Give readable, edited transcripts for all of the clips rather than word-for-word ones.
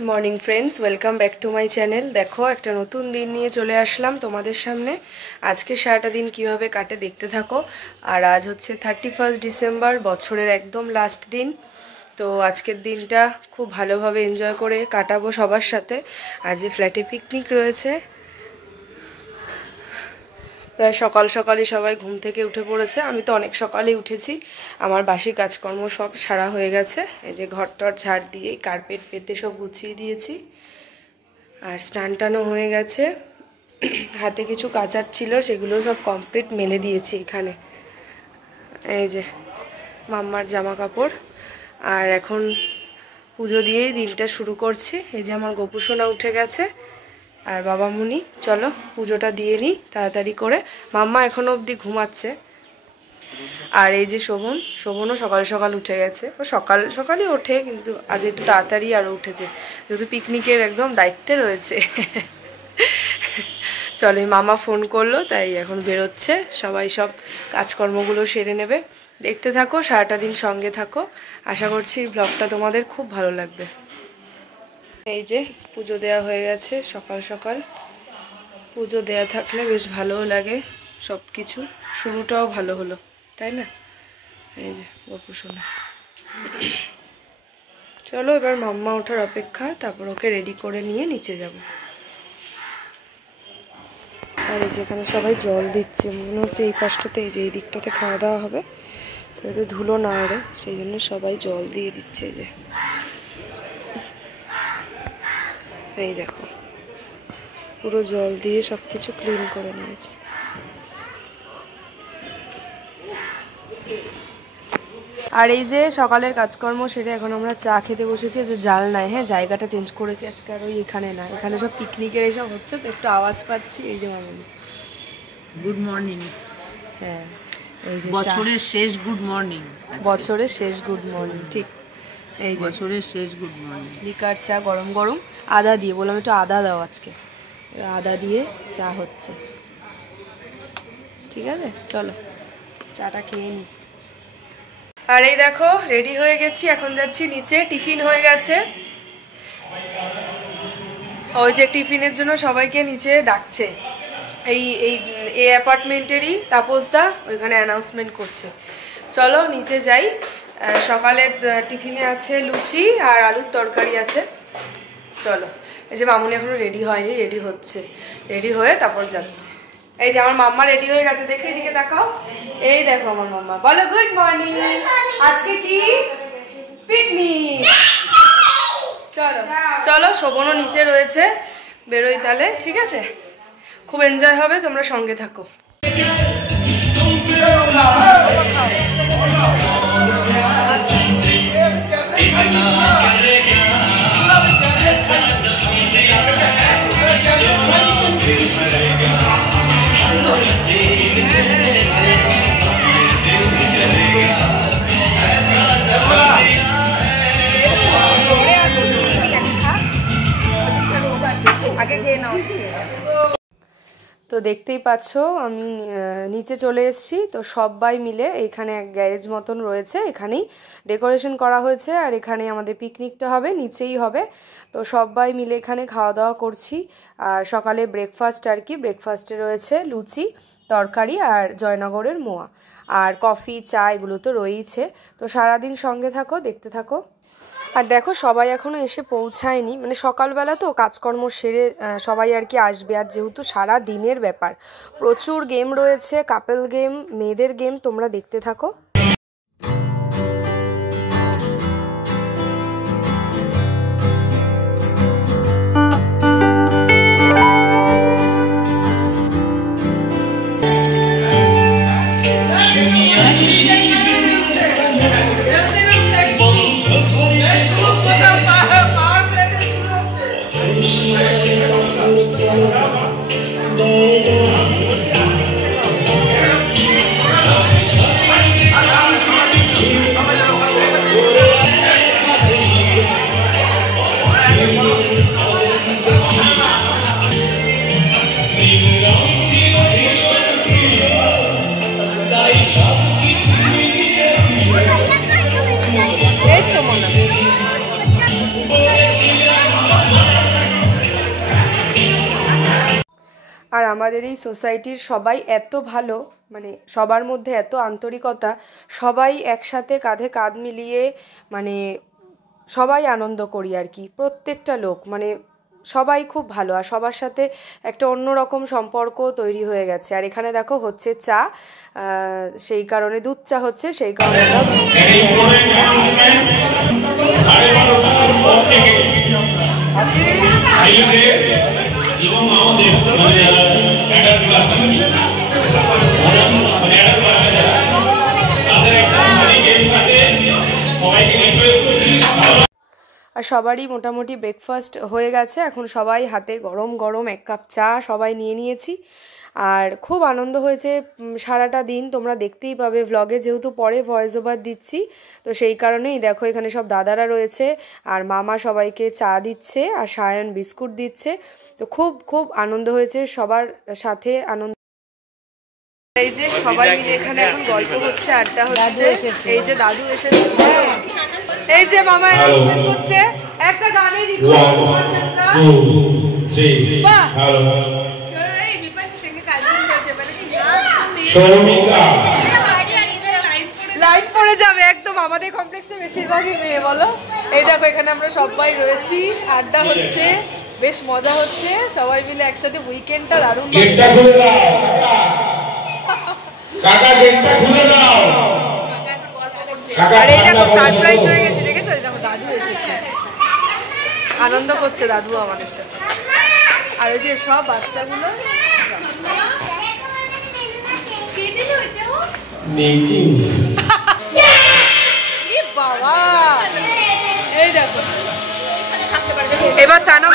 Good morning friends welcome back to my channel. देखो एक नतून दिन निये चले आसलाम तोमादेर सामने। आज के साराटा दिन किभाबे काटे देखते थाको। और आज होच्छे 31 डिसेम्बर बछरेर एकदम लास्ट दिन। तो आजकेर दिनटा खूब भालोभाबे एनजय करे काटाबो सबार साथे। आज फ्लैटे पिकनिक रयेछे। প্রায় সকাল সকালই সবাই ঘুম থেকে উঠে পড়েছে। আমি তো অনেক সকালেই উঠেছি। আমার বাসি কাজকর্ম সব সারা হয়ে গেছে। এই যে ঘরটর ঝাড় দিয়ে কার্পেট পেতে সব গুছিয়ে দিয়েছি। আর স্নান টানও হয়ে গেছে। হাতে কিছু কাচার ছিল সেগুলো সব কমপ্লিট মেলে দিয়েছি এখানে। এই যে মাম্মার জামা কাপড়। আর এখন পুজো দিয়েই দিনটা শুরু করছি। এই যে আমার গোপুসোনা উঠে গেছে আর বাবা মুনি। চলো পুজোটা দিয়ে নিই তাড়াতাড়ি করে। মাম্মা এখনো অবধি ঘুমাচ্ছে। আর এই যে শোভনও সকাল সকাল উঠে গেছে। ও সকাল সকালই ওঠে কিন্তু আজ একটু তাড়াতাড়ি আরও উঠেছে যেহেতু পিকনিকের একদম দায়িত্বে রয়েছে। চলো মামা ফোন করলো তাই এখন বেরোচ্ছে। সবাই সব কাজকর্মগুলো সেরে নেবে। দেখতে থাকো সারাটা দিন সঙ্গে থাকো। আশা করছি ব্লগটা তোমাদের খুব ভালো লাগবে। এই যে পুজো দেওয়া হয়ে গেছে সকাল সকাল। পুজো দেওয়া থাকলে বেশ ভালোও লাগে, সব কিছু শুরুটাও ভালো হলো, তাই না? এই যে গোপুসোনা। চলো এবার মাম্মা ওঠার অপেক্ষা, তারপর ওকে রেডি করে নিয়ে নিচে যাব। আর এই যেখানে সবাই জল দিচ্ছে, মনে হচ্ছে এই পাশটাতে, এই যে এই দিকটাতে খাওয়া দাওয়া হবে, তাতে ধুলো না ওড়ে সেই জন্য সবাই জল দিয়ে দিচ্ছে। এই যে এই দেখো পুরো জল দিয়ে সবকিছু ক্লিন করে নিয়েছে। আর এই যে সকালের কাজকর্ম সেরে এখন আমরা চা খেতে বসেছি। যে জাল নাই, হ্যাঁ জায়গাটা চেঞ্জ করেছি আজকে, আর ওই এখানে না, এখানে সব পিকনিকের এসব হচ্ছে তো একটু আওয়াজ পাচ্ছি। এই যে মামনি গুড মর্নিং। হ্যাঁ এই যে বছরের শেষ গুড মর্নিং, বছরের শেষ গুড মর্নিং, ঠিক এই যে বছরের শেষ গুড মর্নিং। লিকার চা গরম গরম আদা দিয়ে, বললাম একটু আদা দাও আজকে, আদা দিয়ে চা হচ্ছে। ঠিক আছে চলো চাটা খেয়ে নিই। আর এই দেখো রেডি হয়ে গেছি, এখন যাচ্ছি নিচে। টিফিন হয়ে গেছে। ওই যে টিফিনের জন্য সবাইকে নিচে ডাকছে। এই অ্যাপার্টমেন্টেরই তাপসদা ওইখানে অ্যানাউন্সমেন্ট করছে। চলো নিচে যাই। সকালের টিফিনে আছে লুচি আর আলুর তরকারি আছে। চলো এই যে মামুনি এখনো রেডি হয়নি, রেডি হচ্ছে, রেডি হয়ে তারপর যাচ্ছে। এই যে আমার মাম্মা রেডি হয়ে গেছে, দেখে এদিকে তাকাও। এই দেখো আমার মাম্মা, বলো গুড মর্নিং। আজকে কি পিকনিক। চলো চলো শোভনও নিচে রয়েছে, বেরোই তাহলে। ঠিক আছে খুব এনজয় হবে, তোমরা সঙ্গে থাকো। তো দেখতেই পাচ্ছ আমি নিচে চলে এসেছি। তো সবাই মিলে এইখানে এক গ্যারেজ মতন রয়েছে, এখানেই ডেকোরেশন করা হয়েছে। আর এখানে আমাদের পিকনিকটা হবে, নিচেই হবে। তো সবাই মিলে এখানে খাওয়া দাওয়া করছি। আর সকালে ব্রেকফাস্ট আর কি, ব্রেকফাস্টে রয়েছে লুচি তরকারি আর জয়নগরের মোয়া আর কফি চা, এগুলো তো রয়েইছে। তো সারাদিন সঙ্গে থাকো, দেখতে থাকো। আর দেখো সবাই এখনও এসে পৌঁছায়নি, মানে সকালবেলা তো কাজকর্ম সেরে সবাই আর কি আসবে। আর যেহেতু সারা দিনের ব্যাপার, প্রচুর গেম রয়েছে, কাপল গেম, মেয়েদের গেম, তোমরা দেখতে থাকো। আমাদের এই সোসাইটির সবাই এত ভালো, মানে সবার মধ্যে এত আন্তরিকতা, সবাই একসাথে কাঁধে কাঁধ মিলিয়ে মানে সবাই আনন্দ করি আর কি। প্রত্যেকটা লোক মানে সবাই খুব ভালো, আর সবার সাথে একটা অন্যরকম সম্পর্ক তৈরি হয়ে গেছে। আর এখানে দেখো হচ্ছে চা, সেই কারণে দুধ চা হচ্ছে, সেই কারণে আর সবারই মোটামুটি ব্রেকফাস্ট হয়ে গেছে। এখন সবাই হাতে গরম গরম 1 কাপ চা সবাই নিয়ে নিয়েছি। আর খুব আনন্দ হয়েছে সারাটা দিন, তোমরা দেখতেই পাবে ব্লগে, যেহেতু পরে ভয়েস ওভার দিচ্ছি তো সেই কারণেই দেখো এখানে সব দাদারা রয়েছে আর মামা সবাইকে চা দিচ্ছে আর সায়ন বিস্কুট দিচ্ছে। তো খুব খুব আনন্দ হয়েছে, সবার সাথে আনন্দ। এই যে সবাই মিলে এখানে এখন গল্প হচ্ছে, আড্ডা হচ্ছে। এই যে দাদু এসেছে, এই যে মামা অ্যানাউন্সমেন্ট করছে একটা গানের রিকোয়েস্ট তোমার সাথে। বাহ, এই বিপাশা সঙ্গে কালচার হয়েছে বলে কি শর্মিকা লাইট পড়ে যাবে একদম। আমাদের কমপ্লেক্সে বেশিরভাগই মেয়ে, বলো। এই দেখো এখানে আমরা সবাই রয়েছি, আড্ডা হচ্ছে, বেশ মজা হচ্ছে, সবাই মিলে একসাথে উইকেন্ডটা দারুণ। আর এই দেখো সারপ্রাইজ হয়ে গেছে, দেখেছো? দেখো দাদু এসেছে, আনন্দ করছে দাদু আমাদের সাথে। আর ওই যে সব বাচ্চাগুলো, বাবা এই দেখো এবার সানা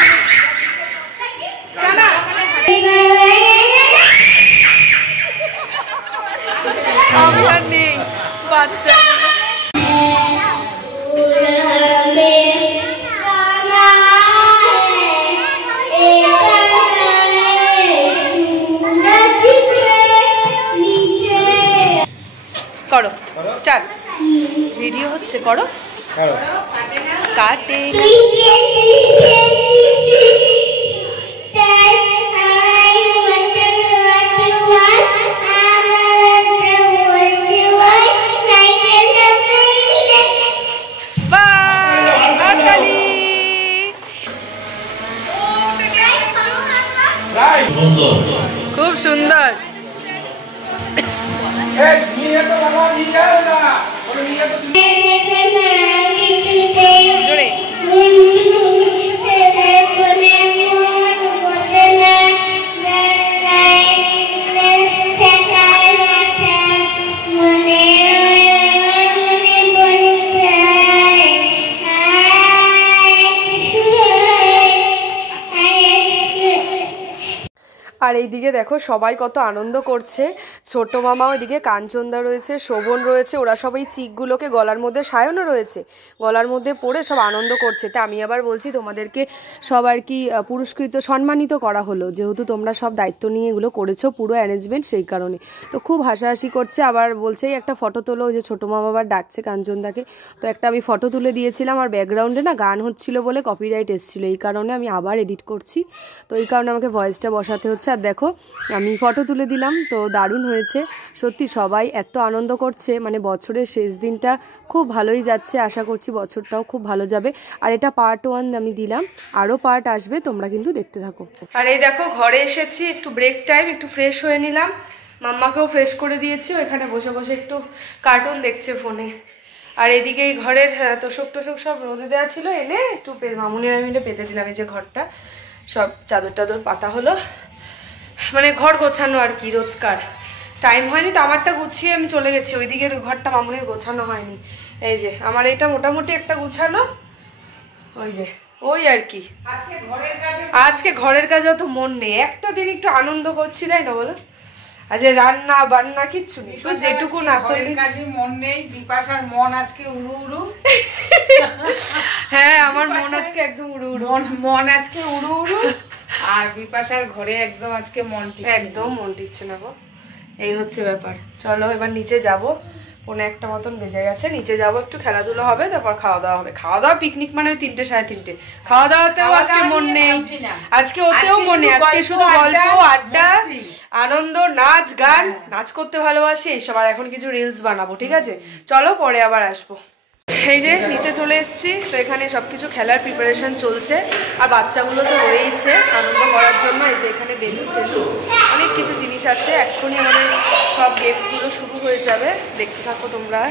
আমি আর নেই বাচ্চা। করো স্টার্ট, ভিডিও হচ্ছে, করো কাটে। খুব সুন্দর। জোরে আর এইদিকে দেখো সবাই কত আনন্দ করছে। ছোট মামা ওইদিকে, কাঞ্চনদা রয়েছে, শোভন রয়েছে, ওরা সবাই চিকগুলোকে গলার মধ্যে, সায়নও রয়েছে, গলার মধ্যে পড়ে সব আনন্দ করছে। তা আমি আবার বলছি তোমাদেরকে সব আর কি পুরস্কৃত সম্মানিত করা হলো, যেহেতু তোমরা সব দায়িত্ব নিয়ে এগুলো করেছো, পুরো অ্যারেঞ্জমেন্ট, সেই কারণে। তো খুব হাসাহাসি করছে। আবার বলছে একটা ফটো তোলো, ওই যে ছোটো মামা আবার ডাকছে কাঞ্চনদাকে, তো একটা আমি ফটো তুলে দিয়েছিলাম। আর ব্যাকগ্রাউন্ডে না গান হচ্ছিল বলে কপিরাইট এসেছিলো, এই কারণে আমি আবার এডিট করছি, তো এই কারণে আমাকে ভয়েসটা বসাতে হচ্ছে। আর দেখো আমি ফটো তুলে দিলাম, তো দারুণ হয়েছে সত্যি, সবাই এত আনন্দ করছে, মানে বছরের শেষ দিনটা খুব ভালোই যাচ্ছে, আশা করছি বছরটাও খুব ভালো যাবে। আর এটা পার্ট 1 আমি দিলাম, আরও পার্ট আসবে, তোমরা কিন্তু দেখতে থাকো। আর এই দেখো ঘরে এসেছি, একটু ব্রেক টাইম, একটু ফ্রেশ হয়ে নিলাম, মাম্মাকেও ফ্রেশ করে দিয়েছি, ওইখানে বসে বসে একটু কার্টুন দেখছে ফোনে। আর এদিকে এই ঘরের তোষক টোষক সব রোদে দেওয়া ছিল, এনে একটু মামুনি আমি মিলে পেতে দিলাম। এই যে ঘরটা সব চাদর টাদর পাতা হলো, মানে ঘর গোছানো আর কি, রোজকার টাইম হয়নি তো আমারটা গুছিয়ে আমি চলে গেছি, ওইদিকের ঘরটা মামুনির গোছানো হয়নি। এই যে আমার এটা মোটামুটি একটা গুছানো, ওই যে ওই আর কি। আজকে ঘরের কাজে তো মন নেই, একটা দিন একটু আনন্দ করছি, তাই না বলো? আজ রান্না বান্না কিচ্ছু নেই, যেটুকু না করলে কাজে মন নেই। বিপাশার মন আজকে উড়ু উড়ু। হ্যাঁ আমার মন আজকে একদম উড়ু উড়ু, মন আজকে উড়ু উড়ু। আর বিপাশার ঘরে একদম আজকে মন টিকছে, একদম মন টিকছে না গো, এই হচ্ছে ব্যাপার। চলো এবার নিচে যাব, 1:45 মতন বেজে গেছে। নিচে যাবো, একটু খেলাধুলো হবে, তারপর খাওয়া দাওয়া হবে। খাওয়া দাওয়া পিকনিক মানে 3টে 3:30। খাওয়া দাওয়াতেও আজকে মন নেই, আজকে ওতেও মন নেই। আজকে শুধু গল্প, আড্ডা, আনন্দ, নাচ গান। নাচ করতে ভালোবাসি এইসব। আর এখন কিছু রিলস বানাবো, ঠিক আছে? চলো পরে আবার আসবো। এই যে নিচে চলে এসেছি, তো এখানে সবকিছু খেলার প্রিপারেশন চলছে। আর বাচ্চাগুলো তো রয়েইছে আনন্দ করার জন্য। এই যে এখানে বেলুন টেলুন অনেক কিছু জিনিস আছে। এক্ষুনি আমাদের সব গেমসগুলো শুরু হয়ে যাবে, দেখতে থাকো তোমরা।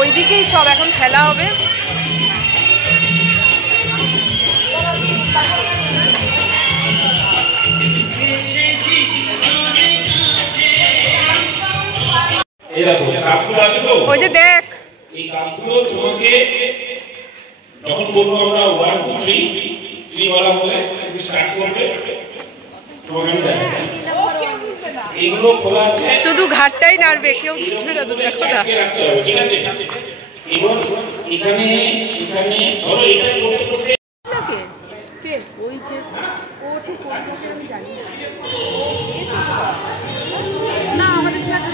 ওইদিকেই সব এখন খেলা হবে। ওই যে দেখ, এই কাপগুলো তোমাকে যখন বলবো আমরা 1 2 3 বলা বলে স্টার্ট করবে, তোমাকে আমি দেখাবো। এগুলো খোলা আছে, শুধু ঘাটটাই নাড়বে, কেউ বুঝবে না। তো দেখো না, ঠিক আছে? এবার এখানে এখানে ধরো এটা করতে করতে কে ওই যে ও ঠিক কোনটাকে আমি জানি না। আমাদের খেলাটা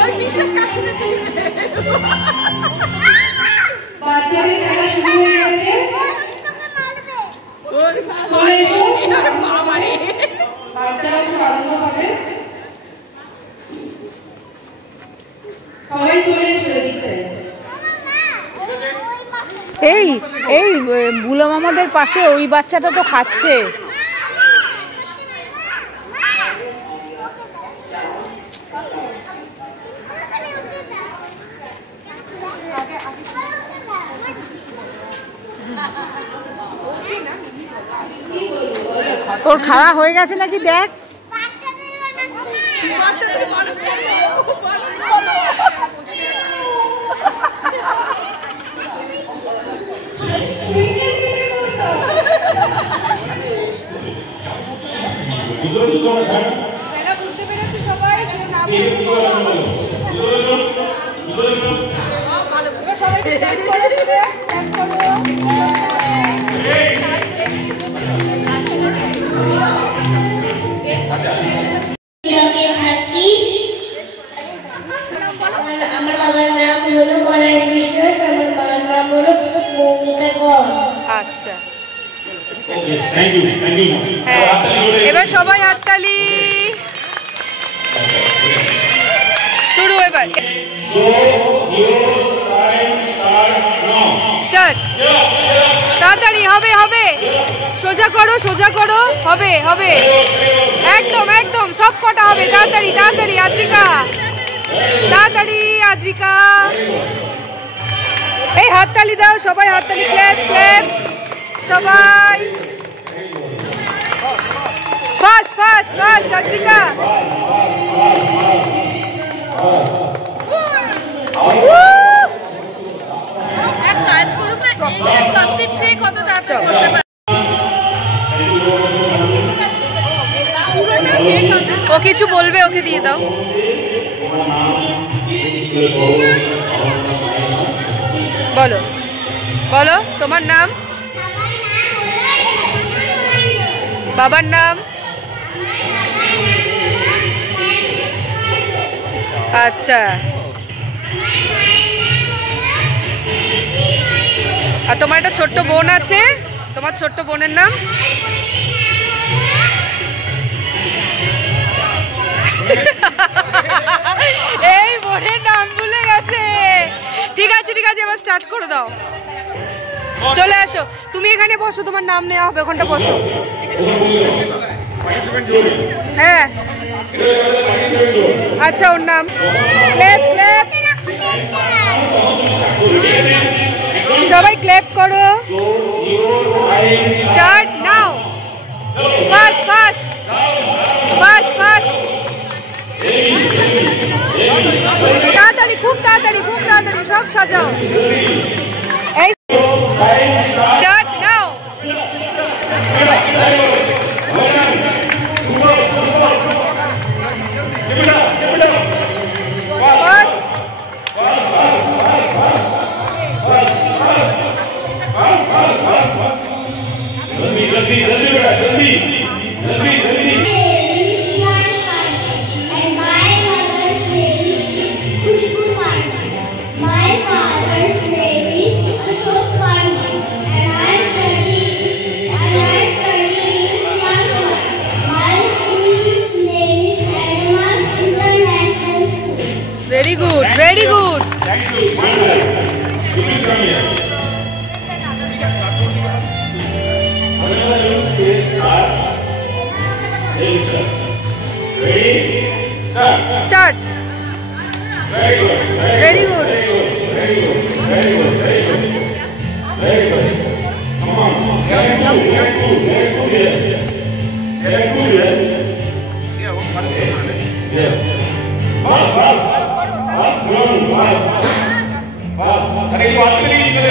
ওই বিশেষ কাজ শুনেছে। বাচ্চাদের খেলা শুরু হয়ে গেছে, চলে এসো। বাচ্চারা খুব আনন্দ হবে, সবাই চলে এসো। এই এই বুলো মামাদের পাশে ওই বাচ্চাটা তো খাচ্ছে। তোর খাওয়া হয়ে গেছে নাকি দেখ। বুঝতে পেরেছি সবাই, আমার বাবার নাম হলো পলাশ বিশ্বাস, আমার মার নাম হলো মৌমিতা কর। আচ্ছা থ্যাংক ইউ হ্যাঁ, এবার সবাই হাততালি শুরু। এবার স্টার্ট। তাড়াতাড়ি হবে হবে, সোজা করো সোজা করো, হবে হবে, একদম একদম সব কটা হবে। তাড়াতাড়ি তাড়াতাড়ি আদ্রিকা, তাড়াতাড়ি আদ্রিকা। এই হাততালি দাও সবাই, হাততালি, ক্ল্যাপ ক্ল্যাপ সবাই। Fast fast fast Adrika. এক কাজ করুক না, এই যে টপিক থেকে কত তাড়াতাড়ি করতে পারে। ও কিছু বলবে, ওকে দিয়ে দাও। বলো বলো তোমার নাম, বাবার নাম। আচ্ছা, আর তোমার একটা ছোট্ট বোন আছে, তোমার ছোট্ট বোনের নাম? এই বোনের নাম ভুলে গেছে। ঠিক আছে ঠিক আছে, এবার স্টার্ট করে দাও। চলে আসো, তুমি এখানে বসো, তোমার নাম নেওয়া হবে, ওখানটা বসো। হ্যাঁ আচ্ছা, ওর নাম ক্ল্যাপ ক্ল্যাপ, সবাই ক্ল্যাপ করো। Start now, fast fast fast বাজাও। এই start now. First Very good, very good. Thank you. Please come here. Whenever you say start, ready, start. Start. Very good. Very good. Very good. Very good. Very good. Very good. Come on. Get good here. Get good here. Yes. Fast.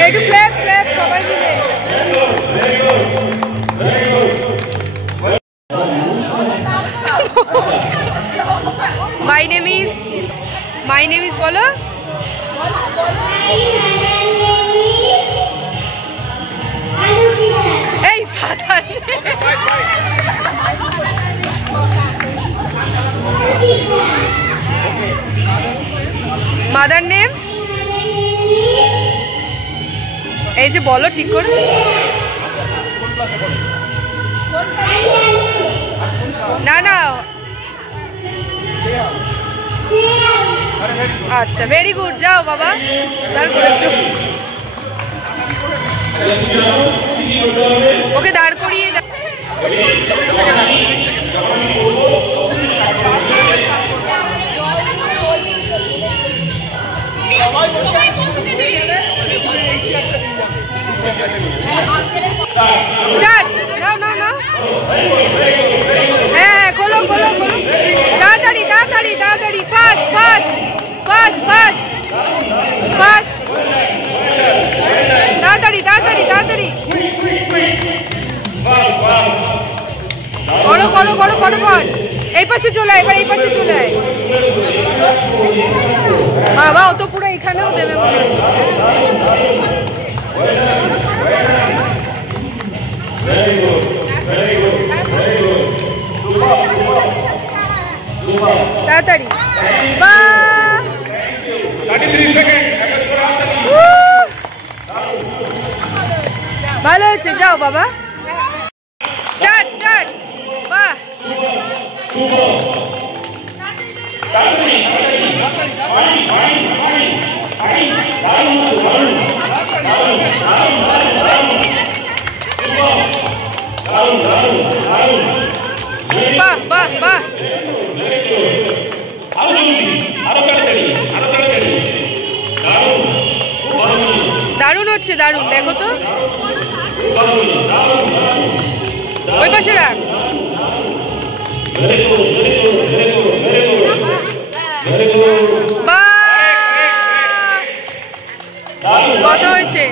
একটু clap clap সবাই মিলে। My name is বলো। এই father mother name এই যে বলো ঠিক করে। না না আচ্ছা ভেরি গুড যাও বাবা দাঁড় করেছো ওকে দাঁড় করিয়ে স্টার্ট নাও নাও নাও হ্যাঁ খোলো খোলো খোলো তাড়াতাড়ি তাড়াতাড়ি তাড়াতাড়ি fast fast fast fast fast তাড়াতাড়ি তাড়াতাড়ি তাড়াতাড়ি করো করো করো ফটাফট এই পাশে চলে আয় এবার এই পাশে চলে আয় বাবা ও তো পুরো এখানেও দেবে মনে হচ্ছে তাড়াতাড়ি ভালো হয়েছে যাও বাবা স্টার্ট স্টার্ট বাহ বাহ বাহ বাহ দারুণ হচ্ছে দারুণ দেখো তো ওই পাশে রাখ কত হয়েছে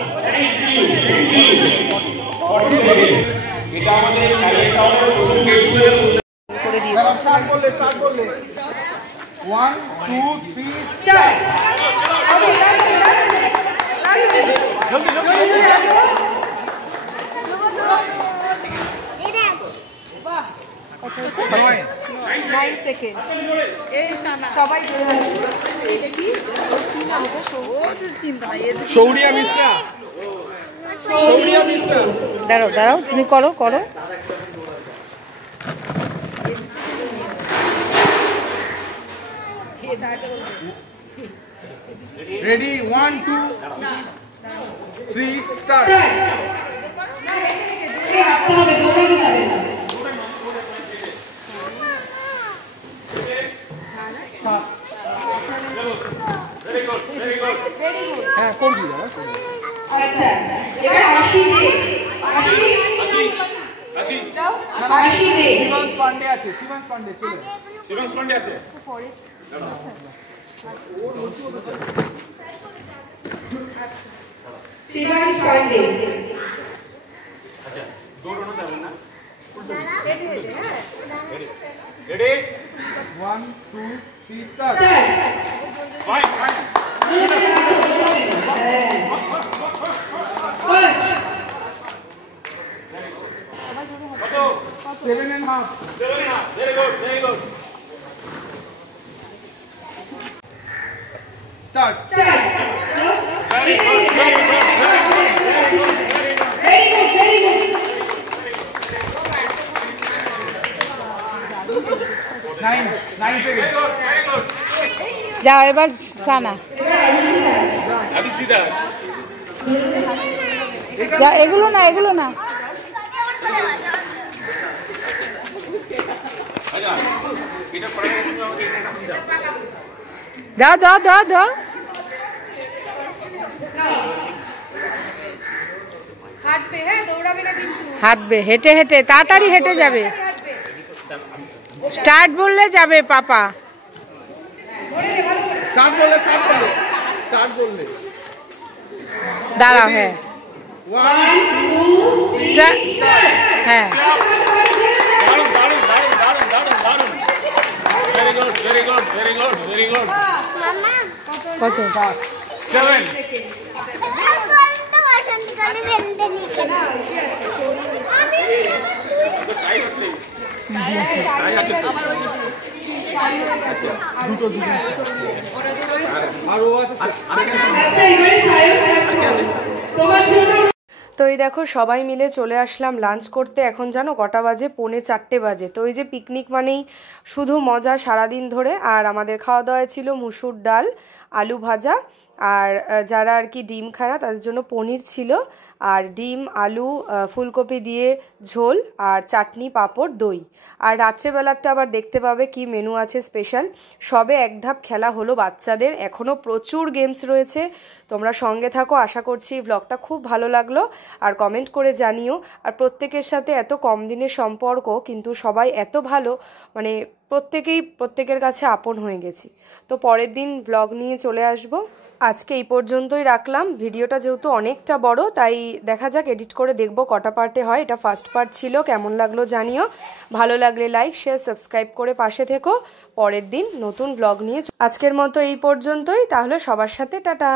করে দিয়েছি One, two, three, start nine second সবাই শৌরিয়া মিশ্রা। শৌরিয়া মিশ্রা। দাঁড়াও দাঁড়াও তুমি করো করো রেডি 1 2 3 স্টার্ট। হ্যাঁ কোন দিকে আচ্ছা এবার 80 দে 80 যাও 80 দে শিবাংশ পান্ডে আছে শিবাংশ পান্ডে চলে শিবাংশ পান্ডে আছে পরে Shivansh Pandey. Ready? 1, 2, 3, start. Fine. First. 7.5. 7.5. Very good. Start. Very good. 9 seconds. Very good. যাও এবার সানা। Have you seen that? যা, এগুলো না দাও। হাঁটবে, হেঁটে তাড়াতাড়ি হেঁটে যাবে। স্টার্ট বললে যাবে পাপা। Start বললে। দাঁড়াও, হ্যাঁ 1, 2, হ্যাঁ। Very good. কত? 7. তো এই দেখো সবাই মিলে চলে আসলাম লাঞ্চ করতে। এখন জানো কটা বাজে? 3:45 বাজে। তো এই যে পিকনিক মানেই শুধু মজা সারাদিন ধরে। আর আমাদের খাওয়া দাওয়া ছিল মুসুর ডাল, আলু ভাজা, আর যারা আর কি ডিম খায় না তাদের জন্য পনির ছিল, আর ডিম, আলু, ফুলকপি দিয়ে ঝোল, আর চাটনি, পাঁপড়, দই। আর রাত্রেবেলাটা আবার দেখতে পাবে কি মেনু আছে স্পেশাল। সবে এক ধাপ খেলা হলো বাচ্চাদের, এখনও প্রচুর গেমস রয়েছে। তোমরা সঙ্গে থাকো, আশা করছি ব্লগটা খুব ভালো লাগলো। আর কমেন্ট করে জানিও। আর প্রত্যেকের সাথে এত কম দিনের সম্পর্ক, কিন্তু সবাই এত ভালো, মানে প্রত্যেকের কাছে আপন হয়ে গেছি। তো পরের দিন ব্লগ নিয়ে চলে আসবো। আজকে এই পর্যন্তই রাখলাম। ভিডিওটা যেহেতু অনেকটা বড়, তাই দেখা যাক এডিট করে দেখবো কটা পার্টে হয়। এটা ফার্স্ট পার্ট ছিল। কেমন লাগলো জানিও। ভালো লাগলে লাইক, শেয়ার, সাবস্ক্রাইব করে পাশে থেকো। পরের দিন নতুন ব্লগ নিয়ে আজকের মতো এই পর্যন্তই। তাহলে সবার সাথে টাটা।